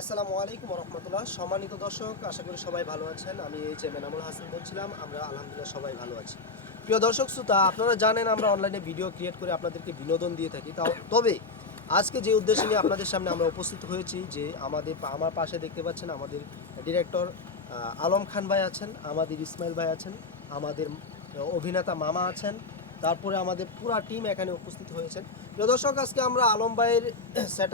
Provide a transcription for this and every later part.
আসসালামু আলাইকুম রহমতুল্লাহ সম্মানিত দর্শক, আশা করি সবাই ভালো আছেন। আমি এই যে মেনামুল হাসান বলছিলাম, আমরা আলহামদুলিল্লাহ সবাই ভালো আছি। প্রিয় দর্শক, শ্রোতা, আপনারা জানেন আমরা অনলাইনে ভিডিও ক্রিয়েট করে আপনাদেরকে বিনোদন দিয়ে থাকি। তাও, তবে আজকে যে উদ্দেশ্য নিয়ে আপনাদের সামনে আমরা উপস্থিত হয়েছি, যে আমাদের আমার পাশে দেখতে পাচ্ছেন আমাদের ডিরেক্টর আলম খান ভাই আছেন, আমাদের ইসমাইল ভাই আছেন, আমাদের অভিনেতা মামা আছেন, তারপরে আমাদের পুরা টিম এখানে উপস্থিত হয়েছেন। প্রিয় দর্শক, আজকে আমরা আলম ভাইয়ের সেট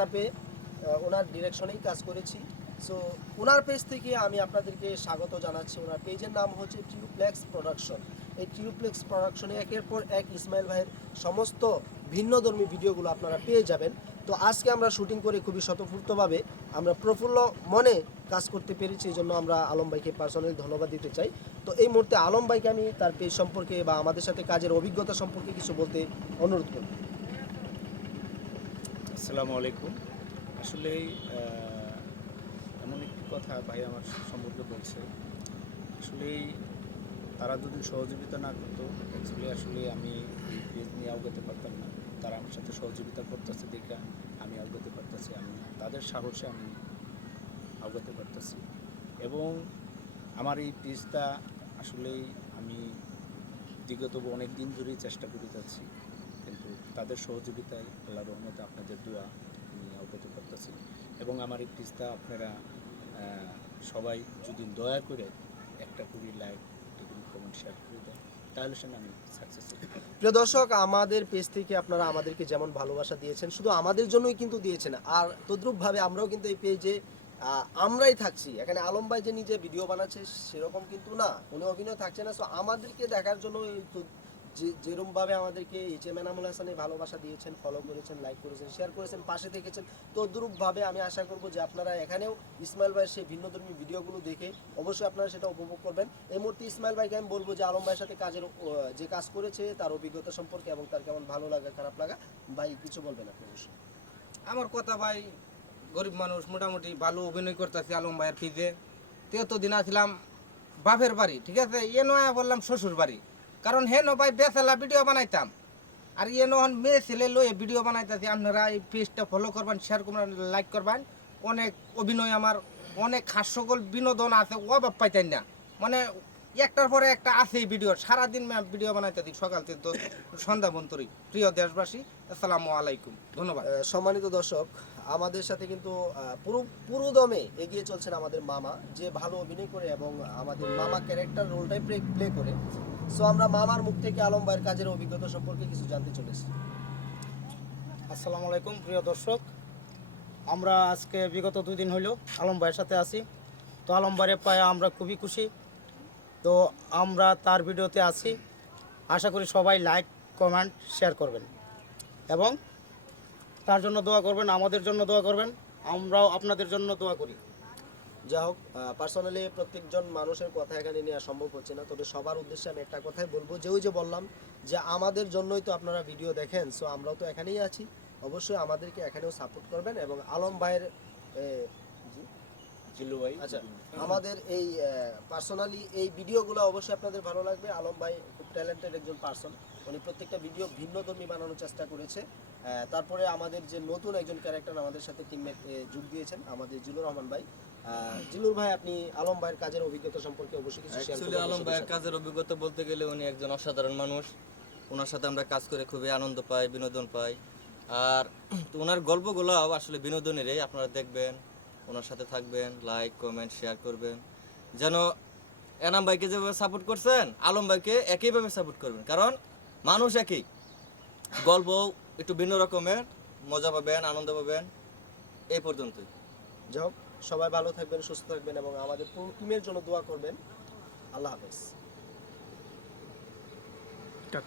ওনার ডিরেকশনেই কাজ করেছি। সো ওনার পেজ থেকে আমি আপনাদেরকে স্বাগত জানাচ্ছি। ওনার পেজের নাম হচ্ছে টিউপ্লেক্স প্রোডাকশন এই টিউপ্লেক্স প্রোডাকশনে একের পর এক ইসমাইল ভাইয়ের সমস্ত ভিন্নধর্মী ভিডিওগুলো আপনারা পেয়ে যাবেন। তো আজকে আমরা শুটিং করে খুবই স্বতঃস্ফূর্তভাবে আমরা প্রফুল্ল মনে কাজ করতে পেরেছি, এই জন্য আমরা আলম ভাইকে পার্সোনালি ধন্যবাদ দিতে চাই। তো এই মুহূর্তে আলম ভাইকে আমি তার পেজ সম্পর্কে বা আমাদের সাথে কাজের অভিজ্ঞতা সম্পর্কে কিছু বলতে অনুরোধ করব। আসসালামু আলাইকুম। আসলে এমন একটি কথা ভাই আমার সম্পর্কে বলছে। আসলে তারা যদি সহযোগিতা না করতো অ্যাকচুয়ালি আসলে আমি এই পেজ নিয়ে অবগত পারতাম না। তারা আমার সাথে সহযোগিতা করতেছে দেখে আমি অবগত পারতেছি, আমি তাদের সাহসে আমি অবগত পারতেছি। এবং আমার এই পেজটা আসলেই আমি বিগত অনেক দিন ধরেই চেষ্টা করে যাচ্ছি, কিন্তু তাদের সহযোগিতায় আল্লাহ রহমতে আপনাদের দোয়া করতেছি এবং আমার এই পিসটা আপনারা সবাই যদি দয়া করে একটা করে লাইক প্রিয় দর্শক, আমাদের পেজ থেকে আপনারা আমাদেরকে যেমন ভালোবাসা দিয়েছেন, শুধু আমাদের জন্যই কিন্তু দিয়েছেন আর তদ্রূপভাবে আমরাও কিন্তু এই পেজে আমরাই থাকছি। এখানে আলম ভাই যে নিজে ভিডিও বানাচ্ছে, সেরকম কিন্তু না, উনি অভিনয় থাকছে না। সো আমাদেরকে দেখার জন্য যে যেরমভাবে আমাদেরকে এইচ এম এনামুল হাসানে ভালোবাসা দিয়েছেন ফলো করেছেন লাইক করেছেন শেয়ার করেছেন, পাশে থেকেছেন তদ্রূপভাবে আমি আশা করব যে আপনারা এখানেও ইসমাইল ভাইয়ের সেই ভিন্নধর্মী ভিডিওগুলো দেখে অবশ্যই আপনারা সেটা উপভোগ করবেন। এই মুহূর্তে ইসমাইল ভাইকে আমি বলব যে আলম ভাইয়ের সাথে কাজের যে কাজ করেছে, তার অভিজ্ঞতা সম্পর্কে এবং তার কেমন ভালো লাগা, খারাপ লাগা, ভাই কিছু বলবেন আপনি অবশ্যই। আমার কথা ভাই, গরিব মানুষ, মোটামুটি ভালো অভিনয় করতেছি আলম ভাইয়ের ফিজে তেতো দিন আসলাম বাপের বাড়ি, ঠিক আছে? এ নয় বললাম শ্বশুর বাড়ি। কারণ হে নো ভাই বেসালা ভিডিও বানাইতাম। আর ইয়ে নহন মেয়ে ছেলে লয়ে ভিডিও বানাইতেছি, আপনারা এই পেজটা ফলো করবেন শেয়ার করবেন লাইক করবেন। অনেক অভিনয় আমার, অনেক হাস্যকল বিনোদন আছে বাপ পাইতেন না। মানে একটার পরে একটা আছে ভিডিও সারাদিন ভিডিও বানাইতে দিই সকাল থেকে সন্ধ্যা বন্তরী প্রিয় দেশবাসী, আসসালামু আলাইকুম, ধন্যবাদ। সম্মানিত দর্শক, আমাদের সাথে কিন্তু পুরো পুরো দমে এগিয়ে চলছেন আমাদের মামা, যে ভালো অভিনয় করে এবং আমাদের মামা ক্যারেক্টার রোলটাই প্লে করে। সো আমরা মামার মুখ থেকে আলম ভাইয়ের কাজের অভিজ্ঞতা সম্পর্কে কিছু জানতে চলেছি আসসালামু আলাইকুম, প্রিয় দর্শক। আমরা আজকে বিগত দুই দিন হইল আলম ভাইয়ের সাথে আছি। তো আলম ভাইয়ের পায়ে আমরা খুবই খুশি। তো আমরা তার ভিডিওতে আছি। আশা করি সবাই লাইক, কমেন্ট, শেয়ার করবেন। এবং তার জন্য দোয়া করবেন, আমাদের জন্য দোয়া করবেন। আমরাও আপনাদের জন্য দোয়া করি। যা হোক পার্সোনালি প্রত্যেকজন মানুষের কথা এখানে নেওয়া সম্ভব হচ্ছে না তবে সবার উদ্দেশ্যে আমি একটা কথাই বলব যে ওই যে বললাম যে আমাদের জন্যই তো আপনারা ভিডিও দেখেন সো আমরাও তো এখানেই আছি। অবশ্যই আমাদেরকে এখানেও সাপোর্ট করবেন এবং আলম ভাইয়ের জিল্লু ভাই। আচ্ছা আমাদের এই পার্সোনালি এই ভিডিওগুলো অবশ্যই আপনাদের ভালো লাগবে। আলম ভাই খুব ট্যালেন্টেড একজন পার্সন উনি প্রত্যেকটা ভিডিও ভিন্নধর্মী বানানোর চেষ্টা করেছে। তারপরে আমাদের যে নতুন একজন ক্যারেক্টার আমাদের সাথে টিমমেট যোগ দিয়েছেন আমাদের জিলুর রহমান ভাই। জিলুর ভাই আপনি আলম ভাইয়ের কাজের অভিজ্ঞতা সম্পর্কে অবশ্যই কিছু শেয়ার অ্যাকচুয়ালি আলম ভাইয়ের কাজের অভিজ্ঞতা বলতে গেলে উনি একজন অসাধারণ মানুষ। ওনার সাথে আমরা কাজ করে খুবই আনন্দ পাই বিনোদন পাই। আর ওনার গল্পগুলোও আসলে বিনোদনেরই আপনারা দেখবেন ওনার সাথে থাকবেন লাইক কমেন্ট শেয়ার করবেন। যেন এনাম ভাইকে যেভাবে সাপোর্ট করছেন আলম ভাইকে একইভাবে সাপোর্ট করবেন। কারণ মানুষ একই। গল্প একটু ভিন্ন রকমের মজা পাবেন আনন্দ পাবেন এই পর্যন্তই। যাই হোক, সবাই ভালো থাকবেন, সুস্থ থাকবেন এবং আমাদের পুরো টিমের জন্য দোয়া করবেন। আল্লাহ হাফেজ।